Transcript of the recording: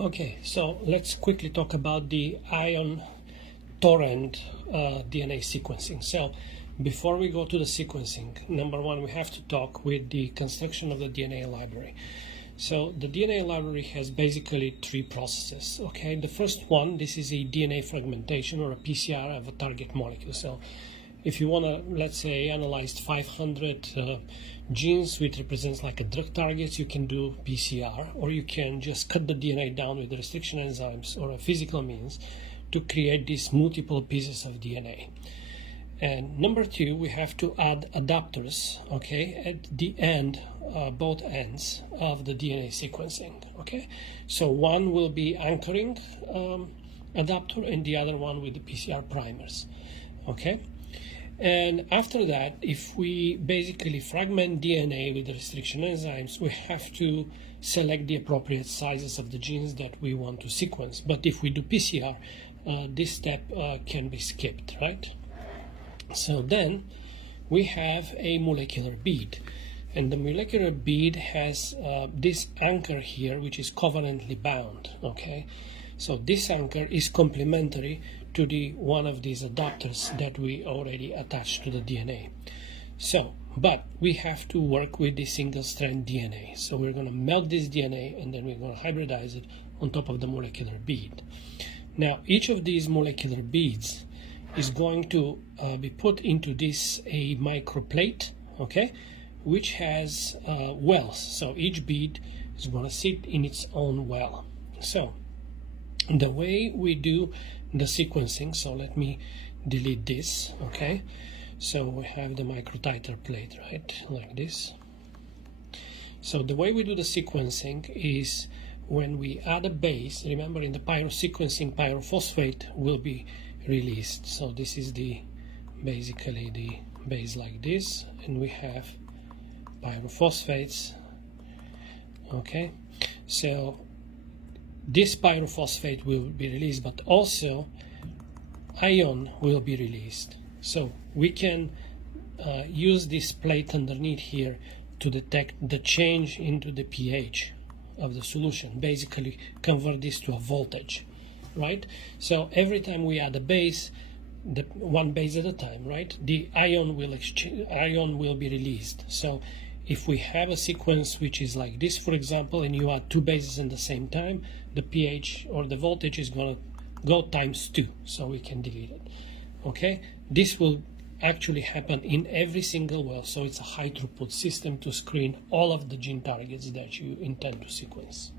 Okay, so let's quickly talk about the ion Torrent DNA sequencing. So before we go to the sequencing, number one, we have to talk with the construction of the DNA library. So the DNA library has basically three processes. Okay, the first one, this is a DNA fragmentation or a PCR of a target molecule. So if you want to, let's say, analyze 500 genes, which represents like a drug targets, you can do PCR, or you can just cut the DNA down with restriction enzymes or a physical means to create these multiple pieces of DNA. And number two, we have to add adapters, okay, at the end, both ends of the DNA sequencing, okay? So one will be anchoring adapter and the other one with the PCR primers, okay? And after that, if we basically fragment DNA with the restriction enzymes, we have to select the appropriate sizes of the genes that we want to sequence. But if we do PCR, this step can be skipped, right? So then we have a molecular bead. And the molecular bead has this anchor here, which is covalently bound, okay? So this anchor is complementary to the one of these adapters that we already attached to the DNA. So, but we have to work with the single-strand DNA. So we're going to melt this DNA and then we're going to hybridize it on top of the molecular bead. Now, each of these molecular beads is going to be put into this a microplate, okay, which has wells. So each bead is going to sit in its own well. So the way we do the sequencing, so let me delete this, okay? So we have the microtiter plate, right, like this. So the way we do the sequencing is when we add a base, remember in the pyrosequencing, pyrophosphate will be released. So this is the basically the base like this, and we have pyrophosphates, okay? So this pyrophosphate will be released, but also ion will be released. So we can use this plate underneath here to detect the change into the pH of the solution, basically convert this to a voltage, right? So every time we add a base, the one base at a time, right, the ion will be released. So if we have a sequence which is like this, for example, and you add two bases at the same time, the pH or the voltage is going to go ×2, so we can delete it, okay? This will actually happen in every single well, so it's a high throughput system to screen all of the gene targets that you intend to sequence.